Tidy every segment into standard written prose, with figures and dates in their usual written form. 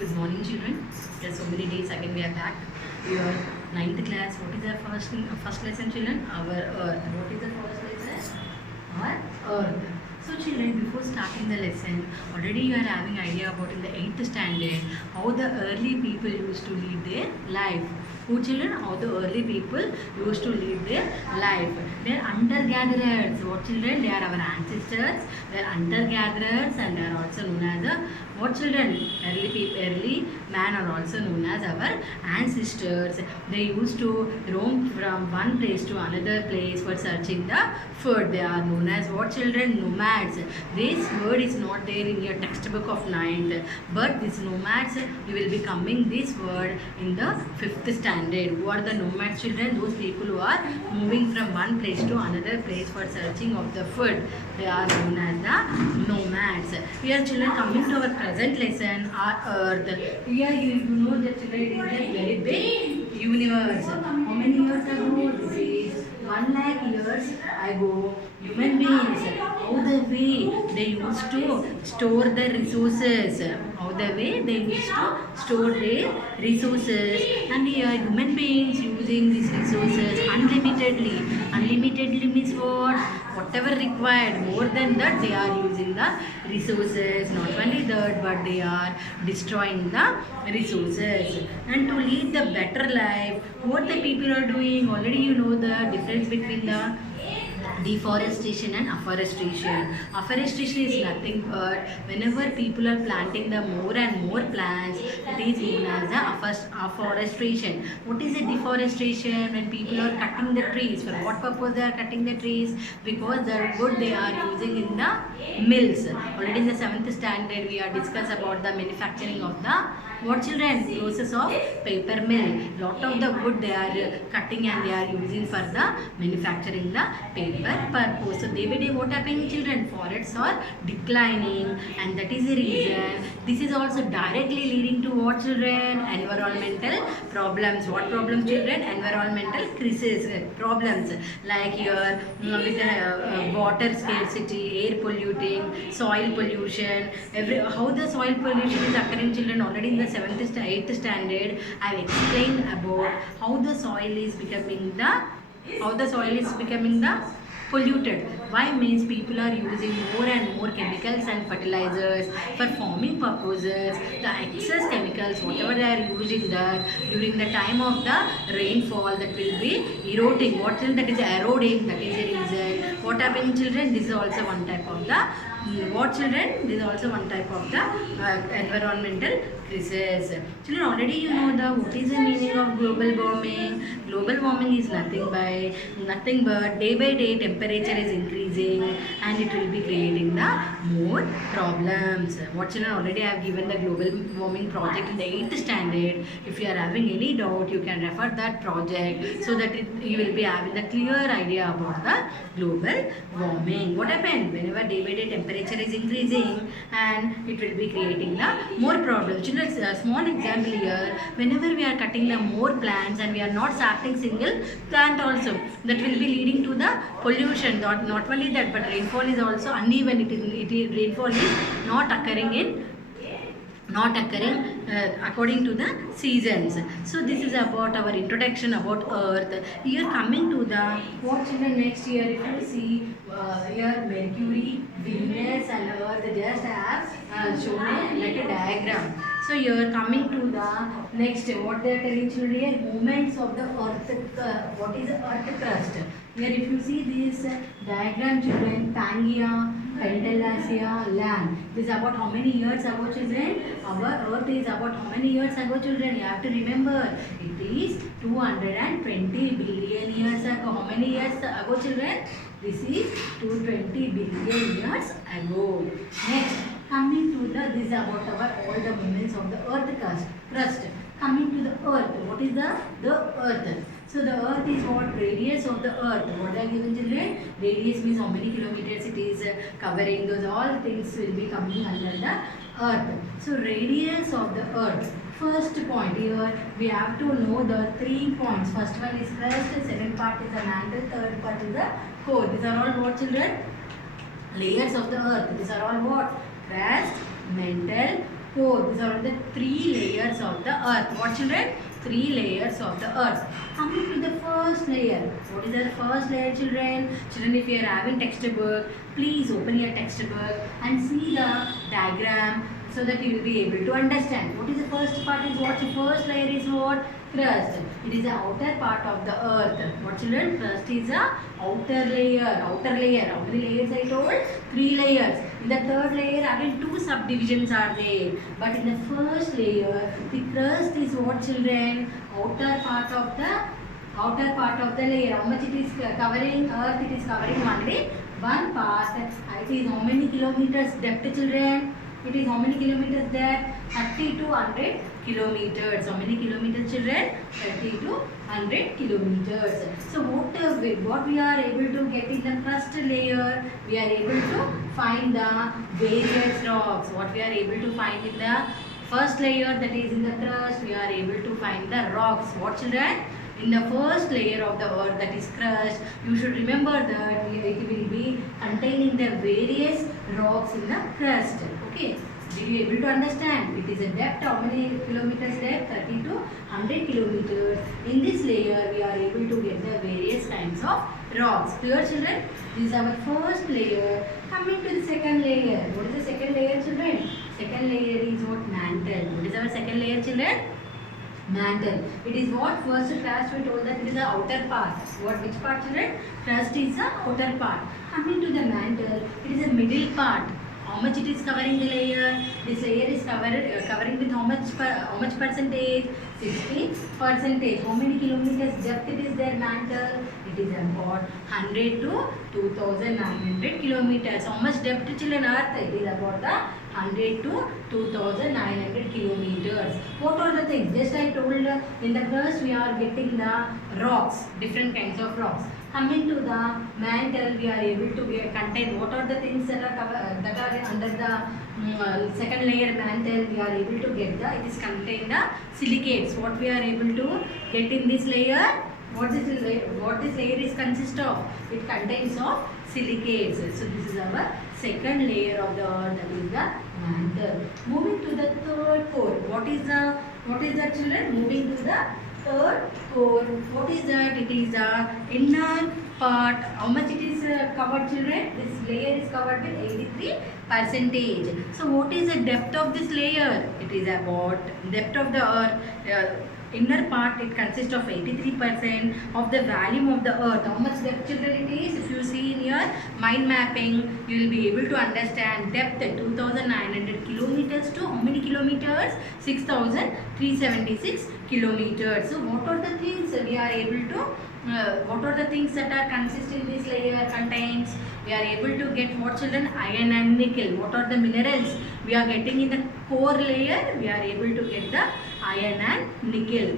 Good morning, children. After so many days again we are back. Your ninth class. What is our first lesson, children? Our Earth. What is the first lesson? Our Earth. So, children, before starting the lesson, already you are having idea about in the 8th standard how the early people used to lead their life. Who, children? How the early people used to lead their life. They are hunter-gatherers. What, children? They are our ancestors. They are hunter-gatherers and they are also known as the what, children? Early man are also known as our ancestors. They used to roam from one place to another place for searching the food. They are known as what, children? Nomads. This word is not there in your textbook of 9th, but this nomads, you will be coming this word in the 5th standard. Who are the nomads, children? Those people who are moving from one place to another place for searching of the food. They are known as the nomads. Here, children, coming to our present lesson, our earth. Here you know that, children, it is a very big universe. How many years ago? This is 1 lakh years ago. Human beings, how the way they used to store their resources. How the way they used to store their resources. And here human beings using these resources unlimitedly. Unlimitedly means what? Whatever required. More than that, they are using the resources. Not only that, but they are destroying the resources. And to lead the better life, what the people are doing, already you know the difference between the deforestation and afforestation. Afforestation is nothing but whenever people are planting the more and more plants, it is known as the afforestation. What is a deforestation? When people are cutting the trees. For what purpose they are cutting the trees? Because the wood they are using in the mills. Already in the 7th standard we are discussed about the manufacturing of the what, children? Process of paper mill. Lot of the wood they are cutting and they are using for the manufacturing the paper purpose. So day by day what happening, children? Forests are declining, and that is the reason. This is also directly leading to what, children? Environmental problems. What problems, children? Environmental crisis problems like here with the water scarcity, air polluting, soil pollution. How the soil pollution is occurring, children? Already in the 8th standard I have explained about how the soil is becoming the polluted. Why? Means people are using more and more chemicals and fertilizers for farming purposes. The excess chemicals, whatever they are using that during the time of the rainfall, that will be eroding. What is that is eroding? That is the reason. What happening, children? This is also one type of the what, children? This is also one type of the environmental crisis. Children, already you know the what is the meaning of global warming. Global warming is nothing but day by day temperature is increasing and it will be creating the more problems. What, children? Already I have given the global warming project in the 8th standard. If you are having any doubt, you can refer that project so that you will be having the clear idea about the global warming. What happened? Whenever day by day temperature is increasing and it will be creating the more problems. Children, a small example here. Whenever we are cutting the more plants and we are not starting single plant also, that will be leading to the pollution. Not only that, but rainfall is also uneven. Rainfall is not occurring according to the seasons. So this is about our introduction about Earth. Here coming to the what, children? Next year if you see here Mercury, Venus and Earth just have shown like a diagram. So here coming to the next, what they are telling, children, here movements of the Earth. What is the Earth crust? Here if you see this diagram, children, Pangaea, Pentalacia, land. This is about how many years ago, children? Our Earth is about how many years ago, children? You have to remember. It is 220 billion years ago. How many years ago, children? This is 220 billion years ago. Next, coming to this is about all the movements of the Earth crust. Coming to the Earth. What is the Earth? So the Earth is what? Radius of the Earth. What are given, children? Radius means how many kilometers it is covering. Those all things will be coming under the Earth. So radius of the Earth. First point here, we have to know the 3 points. First one is crust, second part is the mantle, third part is the core. These are all what, children? Layers of the Earth. These are all what? Crust, mantle, core. These are the 3 layers of the earth. What children? 3 layers of the earth. Coming to the first layer. What is the first layer, children? Children, if you are having textbook, please open your textbook and see the diagram so that you will be able to understand. What is the first part is what? The first layer is what? Crust. It is the outer part of the earth. What children? Crust is the outer layer. Outer layer. How many layers I told? 3 layers. In the third layer again 2 subdivisions are there. But in the first layer, the crust is what children? Outer part of the layer. How much it is covering? Earth it is covering only one part. It is how many kilometers depth, children? It is how many kilometers depth? 30 to 100 kilometers. How many kilometers, children? 30 to 100 kilometers. So what we are able to get in the first layer, we are able to find the various rocks. What we are able to find in the first layer, that is in the crust, we are able to find the rocks. What children? In the first layer of the earth, that is crust, you should remember that it will be containing the various rocks in the crust. Okay. Did you able to understand? It is a depth, how many kilometers depth? 30 to 100 kilometers. In this layer, we are able to get the various kinds of rocks. Clear, children? This is our first layer. Coming to the second layer. What is the second layer, children? Second layer is what? Mantle. What is our second layer, children? Mantle. It is what? First crust we told that it is the outer part. What? Which part, children? Crust is the outer part. Coming to the mantle, it is the middle part. How much it is covering the layer? This layer is covering with how much percentage? 60%. How many kilometers depth it is there, mantle? It is about 100 to 2900 kilometers. How much depth, children, earth? It is about the 100 to 2900 kilometers. What are the things? Just I told in the crust we are getting the rocks, different kinds of rocks. Coming to the mantle, we are able to contain what are the things that are under the second layer mantle. We are able to get it is contain the silicates. What we are able to get in this layer? What this layer is consist of? It contains of silicates. So this is our second layer of the earth, that is the mantle. Moving to the third core. What is the children? Moving to the third core. What is that? It is the inner part. How much it is covered, children? This layer is covered with 83%. So what is the depth of this layer? It is about depth of the earth. Inner part, it consists of 83% of the volume of the earth. How much depth, children, it is? If you see in your mind mapping, you will be able to understand depth 2900 kilometers to how many kilometers? 6376 kilometers. So what are the things we are able to what are the things that are consist in this layer contains? We are able to get what, children? Iron and nickel. What are the minerals we are getting in the core layer? We are able to get the iron and nickel.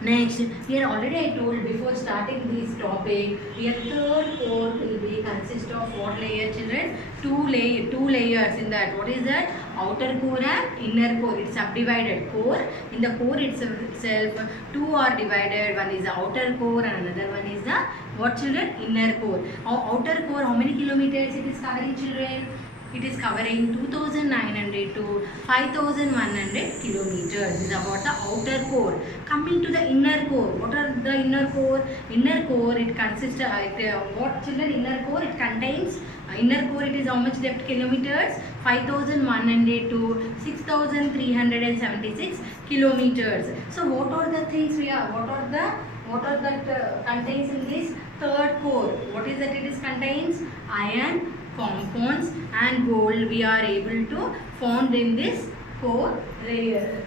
Next, here already I told before starting this topic, your third core will be consist of what layer, children? Two layers in that. What is that? Outer core and inner core. It's subdivided. Core, in the core itself, two are divided. One is the outer core and another one is the what, children? Inner core. Outer core, how many kilometers it is covering, children? It is covering 2900 to 5100 kilometers. This is about the outer core. Coming to the inner core. What are the inner core? Inner core, it consists of what, children? Inner core, it contains inner core, it is how much depth kilometers? 5100 to 6376 kilometers. So what are the things what are that contains in this third core? What is that it is contains? Iron, compounds and gold we are able to found in this core layer.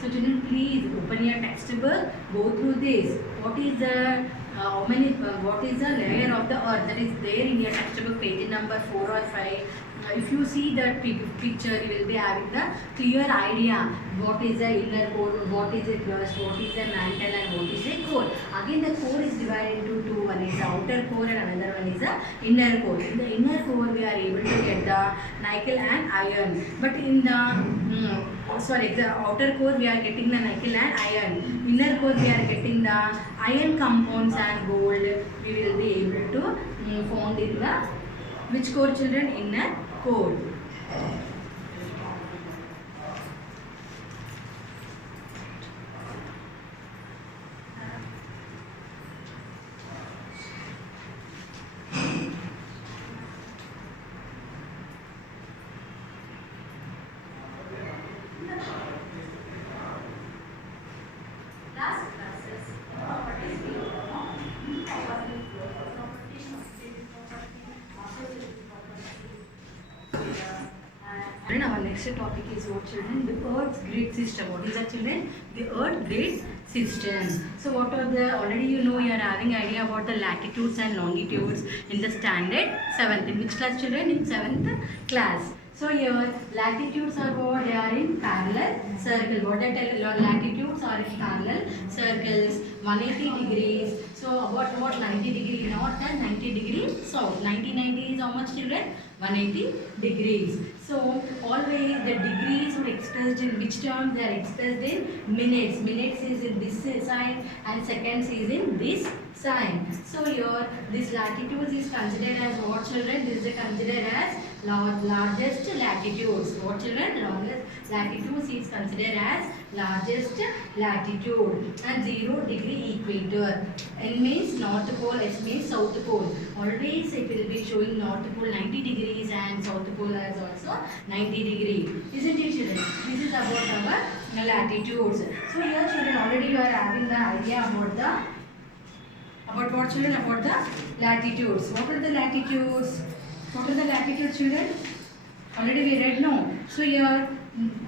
So children, please open your textbook, go through this. What is the what is the layer of the earth that is there in your textbook, page number 4 or 5. If you see that picture, you will be having the clear idea what is the inner core, what is the crust, what is the mantle and what is the core. Again the core is divided into two. One is the outer core and another one is the inner core. In the inner core we are able to get the nickel and iron. But in the outer core we are getting the nickel and iron. Inner core we are getting the iron compounds and gold. We will be able to found in the which core, children? Inner core. next topic is what children? The Earth's grid system. What is that children? The Earth grid system. So what are the, already you know, you are having idea about the latitudes and longitudes in the standard 7th. In which class children? In 7th class. So here latitudes are what? They are in parallel circle. What I tell you, latitudes are in parallel circles, 180 degrees. So about 90 degree north and 90 degree south. 90 is how much children? 180 degrees. So always the degrees are expressed in which term? They are expressed in minutes. Minutes is in this sign and seconds is in this sign. So here this latitudes is considered as what children? This is considered as largest latitudes. What children? Longest latitudes is considered as largest latitude, and 0 degree equator. N means north pole, S means south pole. Always it will be showing north pole 90 degrees and south pole as also 90 degree. Isn't it children? This is about our latitudes. So here children already you are having the idea about what children? About the latitudes. What are the latitudes? What are the latitudes children? Already we read, no? So here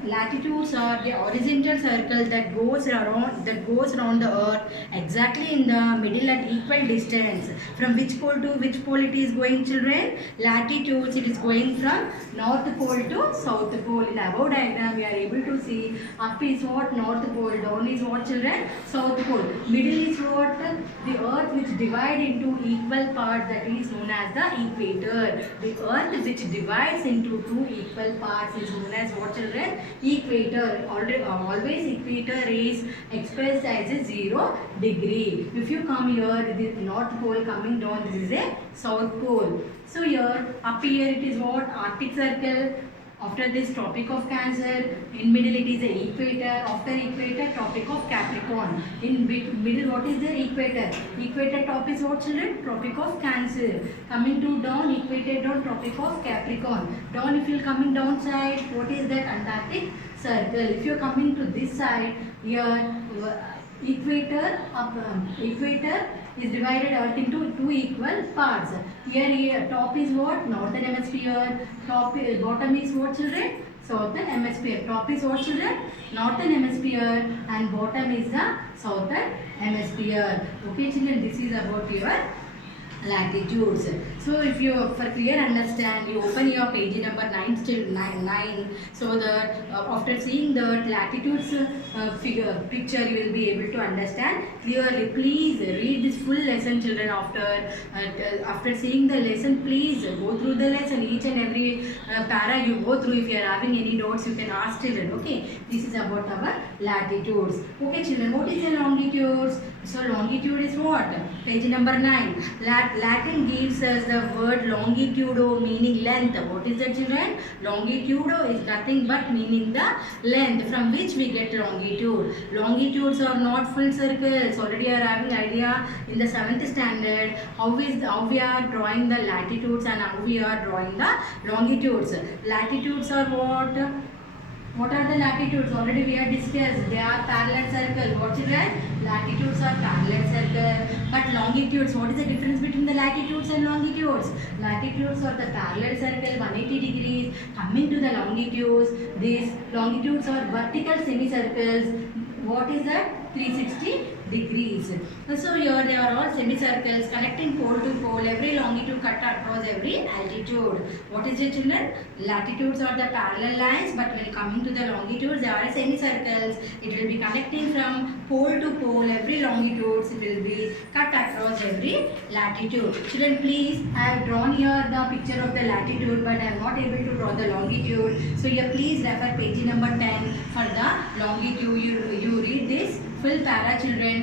latitudes are the horizontal circle that goes around the earth exactly in the middle at equal distance. From which pole to which pole it is going children? Latitudes, it is going from north pole to south pole. In the above diagram we are able to see up is what? North pole, down is what children? South pole. Middle is what? The earth which divide into equal parts, that is known as the equator. The earth which divides into two equal parts is known as what children? Equator. Always equator is expressed as a 0 degree. If you come here, the north pole coming down, this is a south pole. So here, up here it is what? Arctic circle. After this, Tropic of Cancer. In middle it is the equator. After equator, Tropic of Capricorn. In middle, what is the equator? Equator top is what children? Tropic of Cancer. Coming to down, equator down, Tropic of Capricorn. Down, if you are coming down side, what is that? Antarctic circle. If you are coming to this side, here equator is divided earth into two equal parts. Here top is what? Northern hemisphere. Bottom is what children? Southern hemisphere. Top is what children? Northern hemisphere, and bottom is the southern hemisphere. Okay children, this is about your latitudes. So if you, for clear understand, you open your page number 9 till 9, so that after seeing the latitudes picture you will be able to understand clearly. Please read this full lesson children. After seeing the lesson, please go through the lesson, each and every para you go through. If you are having any doubts, you can ask children. Okay, this is about our latitudes. Okay children, what is the longitudes? So longitude is what? Page number 9. Latin gives us the word longitudo, meaning length. What is that children? Longitudo is nothing but meaning the length, from which we get longitude. Longitudes are not full circles. Already you are having idea in the 7th standard how we are drawing the latitudes and how we are drawing the longitudes. Latitudes are what? What are the latitudes? Already we have discussed. They are parallel circle. What children? Latitudes are parallel circle. But longitudes, what is the difference between the latitudes and longitudes? Latitudes are the parallel circle, 180 degrees. Coming to the longitudes, these longitudes are vertical semicircles. What is that? 360 degrees. So here they are all semicircles connecting pole to pole. Every longitude cut across every altitude. What is it children? Latitudes are the parallel lines, but when coming to the longitudes, they are semicircles. It will be connecting from pole to pole. Every longitudes it will be cut across every latitude. Children, please, I have drawn here the picture of the latitude, but I am not able to draw the longitude. So here please refer page number 10 for the longitude. You read this full para children.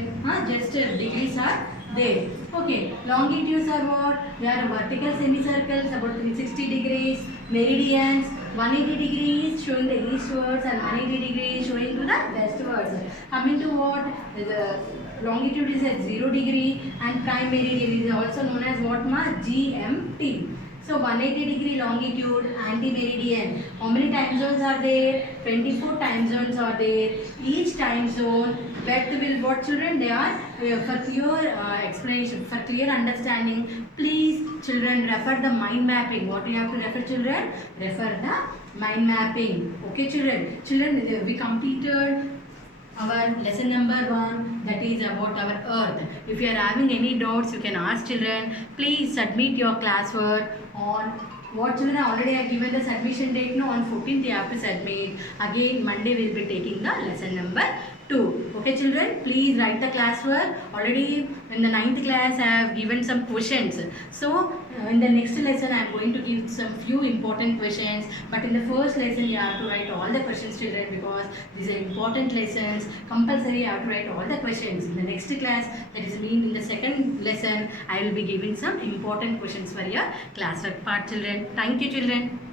Just degrees are there. Okay, longitudes are what? They are vertical semicircles about 360 degrees. Meridians, 180 degrees showing the eastwards and 180 degrees showing to the westwards. Coming to what? The longitude is at 0 degree, and prime meridian is also known as what? GMT. So So 180-degree longitude, anti-meridian. How many time zones are there? 24 time zones are there. Each time zone, width will what children? They are for clear explanation, for clear understanding. Please children refer the mind mapping. What you have to refer children? Refer the mind mapping. Okay children. Children, we completed our lesson number 1, that is about our earth. If you are having any doubts, you can ask children. Please submit your classwork on what children already have given the submission date. No, on 14th you have to submit. Again Monday we will be taking the lesson number 2. Okay children, please write the classwork. Already in the 9th class I have given some questions. So in the next lesson I am going to give some few important questions. But in the first lesson you have to write all the questions children, because these are important lessons. Compulsory you have to write all the questions. In the next class, that is mean in the second lesson, I will be giving some important questions for your classwork part children. Thank you children.